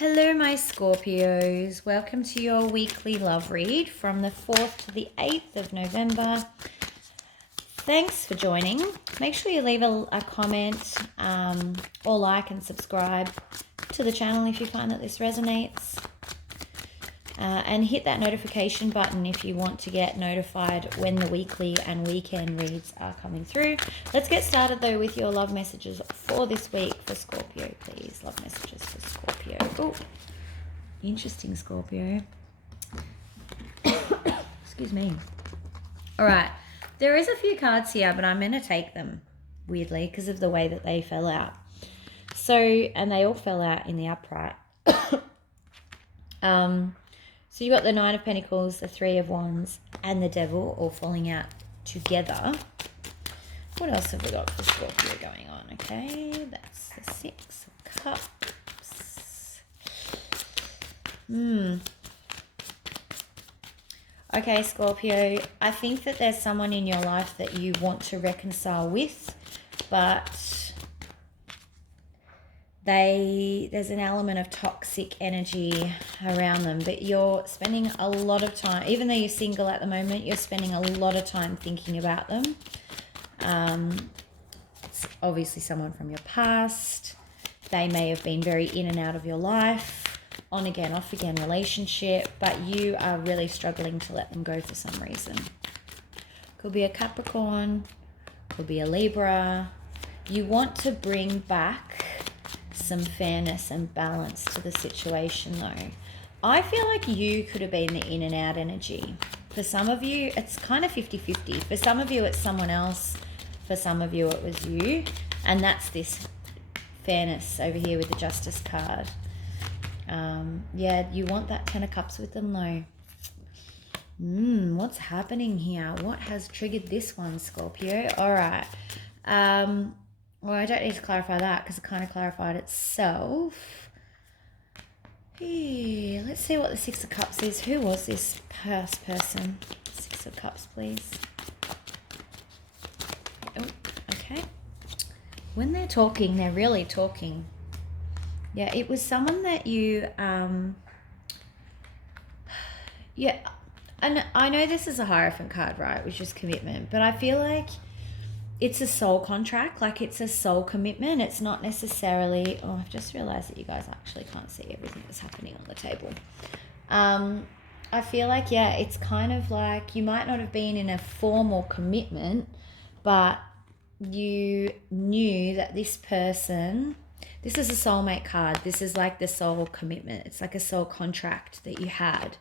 Hello, my Scorpios. Welcome to your weekly love read from the 4th to the 8th of November. Thanks for joining. Make sure you leave a comment or like and subscribe to the channel if you find that this resonates. And hit that notification button if you want to get notified when the weekly and weekend reads are coming through. Let's get started though with your love messages for this week for Scorpio, please. Love messages for Scorpio. Oh, interesting, Scorpio. Excuse me. All right. There is a few cards here, but I'm going to take them weirdly because of the way that they fell out. So, and they all fell out in the upright. So you got the Nine of Pentacles, the Three of Wands, and the Devil all falling out together. What else have we got for Scorpio going on? Okay, that's the Six of Cups. Okay, Scorpio, I think that there's someone in your life that you want to reconcile with, but there's an element of toxic energy around them, but you're spending a lot of time, even though you're single at the moment, you're spending a lot of time thinking about them. It's obviously someone from your past. They may have been very in and out of your life, on again, off again relationship, but you are really struggling to let them go for some reason. Could be a Capricorn, could be a Libra. You want to bring back some fairness and balance to the situation though. I feel like you could have been the in and out energy. For some of you, it's kind of 50-50. For some of you, it's someone else. For some of you, it was you. And that's this fairness over here with the Justice card. Yeah, you want that Ten of Cups with them though. What's happening here? What has triggered this one, Scorpio? All right. Well, I don't need to clarify that because it kind of clarified itself. Hey, let's see what the Six of Cups is. Who was this past person? Six of Cups, please. Oh, okay. When they're talking, they're really talking. Yeah, it was someone that you, yeah, and I know this is a Hierophant card, right, which is commitment, but I feel like it's a soul contract, like it's a soul commitment. It's not necessarily, oh, I've just realized that you guys actually can't see everything that's happening on the table. I feel like, yeah, it's kind of like you might not have been in a formal commitment, but you knew that this person, this is a soulmate card. This is like the soul commitment. It's like a soul contract that you had.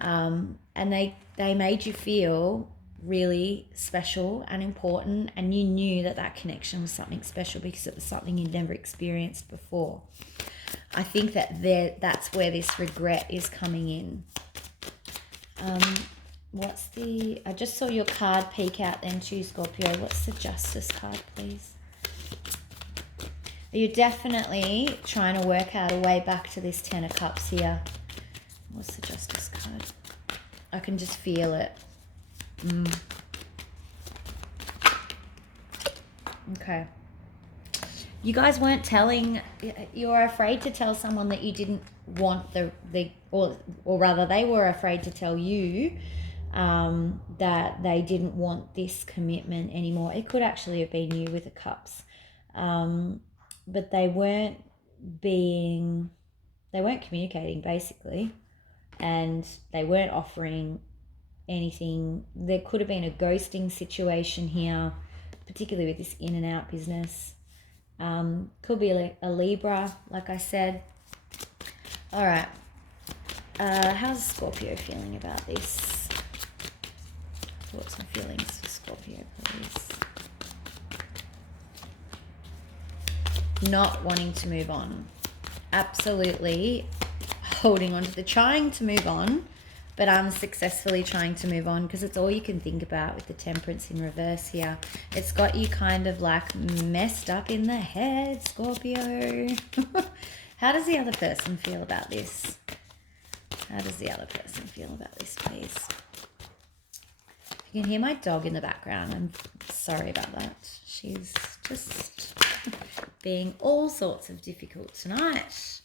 And they made you feel really special and important, and you knew that that connection was something special because it was something you'd never experienced before. I think that that's where this regret is coming in. I just saw your card peek out then too, Scorpio. What's the Justice card, please? You're definitely trying to work out a way back to this Ten of Cups here. What's the Justice card? I can just feel it. Okay. You guys weren't telling, you were afraid to tell someone that you didn't want or rather they were afraid to tell you that they didn't want this commitment anymore. It could actually have been you with the cups. But they weren't communicating basically, and they weren't offering anything. There could have been a ghosting situation here, particularly with this in and out business. Could be a Libra, like I said. All right. How's Scorpio feeling about this? Thoughts and feelings for Scorpio, please. Not wanting to move on. Absolutely holding on to trying to move on, but unsuccessfully trying to move on because it's all you can think about with the Temperance in reverse here. It's got you kind of like messed up in the head, Scorpio. How does the other person feel about this? How does the other person feel about this, please? You can hear my dog in the background. I'm sorry about that. She's just being all sorts of difficult tonight.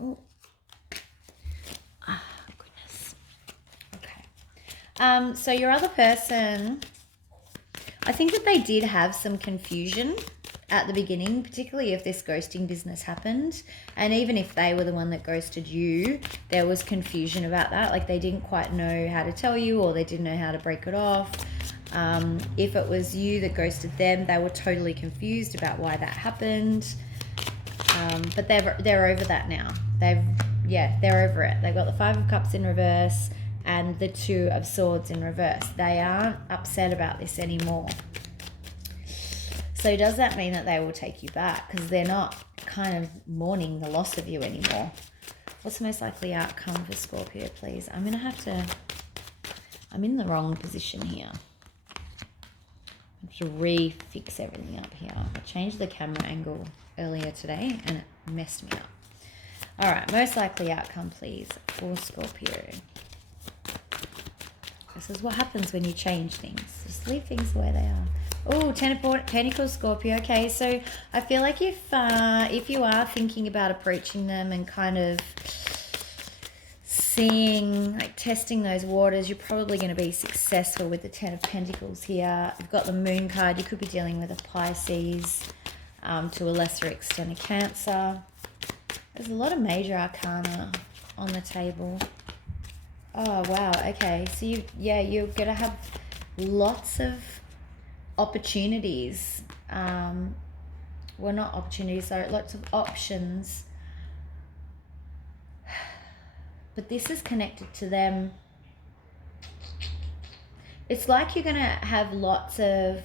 Oh, So your other person, I think that they did have some confusion at the beginning, particularly if this ghosting business happened. And even if they were the one that ghosted you, there was confusion about that. Like they didn't quite know how to tell you, or they didn't know how to break it off. If it was you that ghosted them, they were totally confused about why that happened. But they're over that now. They're over it. They've got the 5 of Cups in reverse and the 2 of Swords in reverse. They aren't upset about this anymore. So does that mean that they will take you back? Because they're not kind of mourning the loss of you anymore. What's the most likely outcome for Scorpio, please? I'm in the wrong position here. I have to refix everything up here. I changed the camera angle earlier today and it messed me up. All right, most likely outcome, please, for Scorpio. This is what happens when you change things. Just leave things the way they are. Oh, 10 of Pentacles, Scorpio. Okay, so I feel like if you are thinking about approaching them and kind of seeing, like testing those waters, you're probably going to be successful with the 10 of Pentacles here. You've got the Moon card. You could be dealing with a Pisces, to a lesser extent a Cancer. There's a lot of major arcana on the table. Oh, wow. Okay. So you're going to have lots of opportunities. Well, not opportunities, sorry, lots of options. But this is connected to them. It's like you're going to have lots of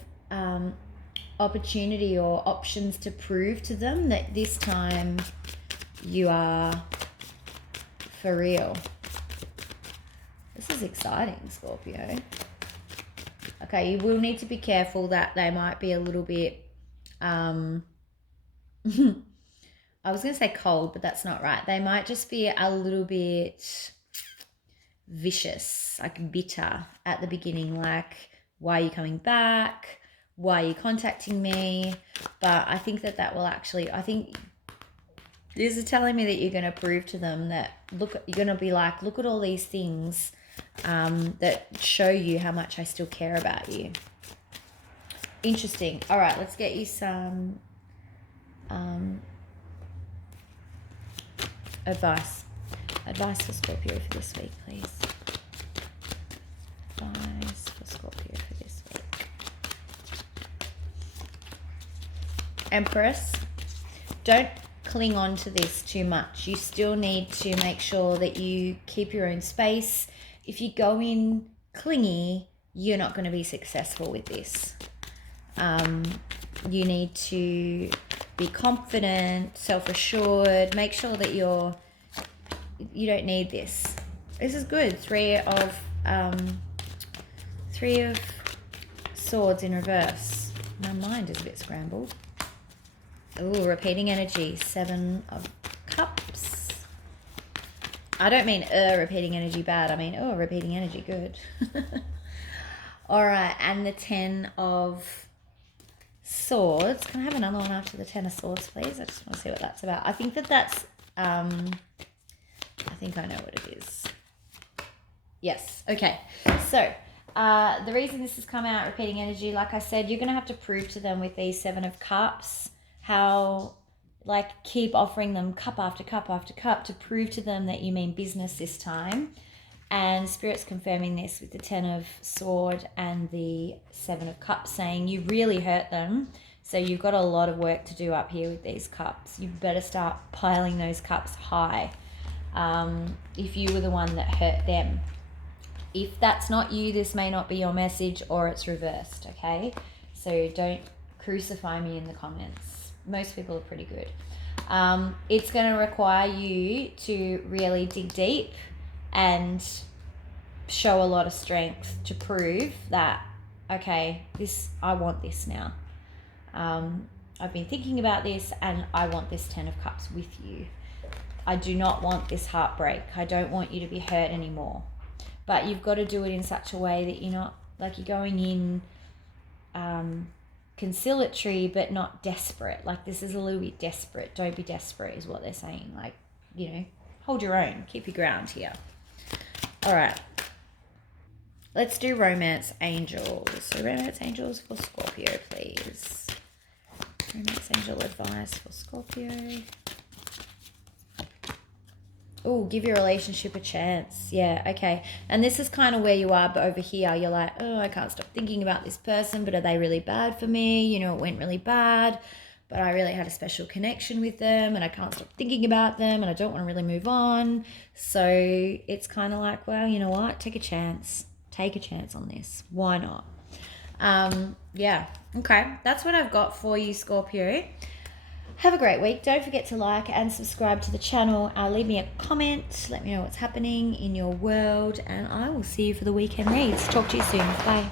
opportunity or options to prove to them that this time you are for real. This is exciting, Scorpio. Okay, you will need to be careful that they might be a little bit, I was going to say cold, but that's not right. They might just be a little bit vicious, like bitter at the beginning, like, why are you coming back? Why are you contacting me? But I think that will actually, I think this is telling me that you're going to prove to them that, look, you're going to be like, look at all these things that show you how much I still care about you. Interesting. All right, let's get you some advice. Advice for Scorpio for this week, please. Advice for Scorpio for this week. Empress, don't cling on to this too much. You still need to make sure that you keep your own space. If you go in clingy, you're not going to be successful with this. You need to be confident, self-assured. Make sure that you don't need this. This is good. 3 of Swords in reverse. My mind is a bit scrambled. Oh, repeating energy. 7 of Cups. I don't mean repeating energy bad. I mean, repeating energy good. All right, and the 10 of Swords. Can I have another one after the 10 of Swords, please? I just want to see what that's about. I think that's, I think I know what it is. Yes, okay. So, the reason this has come out, repeating energy, like I said, you're going to have to prove to them with these 7 of Cups how, like, keep offering them cup after cup after cup to prove to them that you mean business this time. And Spirit's confirming this with the 10 of Sword and the 7 of Cups, saying you really hurt them. So you've got a lot of work to do up here with these cups. You better start piling those cups high if you were the one that hurt them. If that's not you, this may not be your message, or it's reversed, okay? So don't crucify me in the comments. Most people are pretty good. It's going to require you to really dig deep and show a lot of strength to prove that, okay, I want this now. I've been thinking about this and I want this 10 of Cups with you. I do not want this heartbreak. I don't want you to be hurt anymore. But you've got to do it in such a way that you're not, like, you're going in conciliatory but not desperate. Like, this is a little bit desperate. Don't be desperate is what they're saying. Like, hold your own. Keep your ground here. All right. Let's do romance angels. So romance angels for Scorpio, please. Romance angel advice for Scorpio. Oh, give your relationship a chance. Yeah, okay. And this is kind of where you are, but over here you're like, oh, I can't stop thinking about this person, but are they really bad for me? You know, it went really bad, but I really had a special connection with them and I can't stop thinking about them and I don't want to really move on. So it's kind of like, well, you know what? Take a chance. Take a chance on this. Why not? Yeah. Okay. That's what I've got for you, Scorpio. Have a great week. Don't forget to like and subscribe to the channel. Leave me a comment. Let me know what's happening in your world. And I will see you for the weekend reads. Talk to you soon. Bye.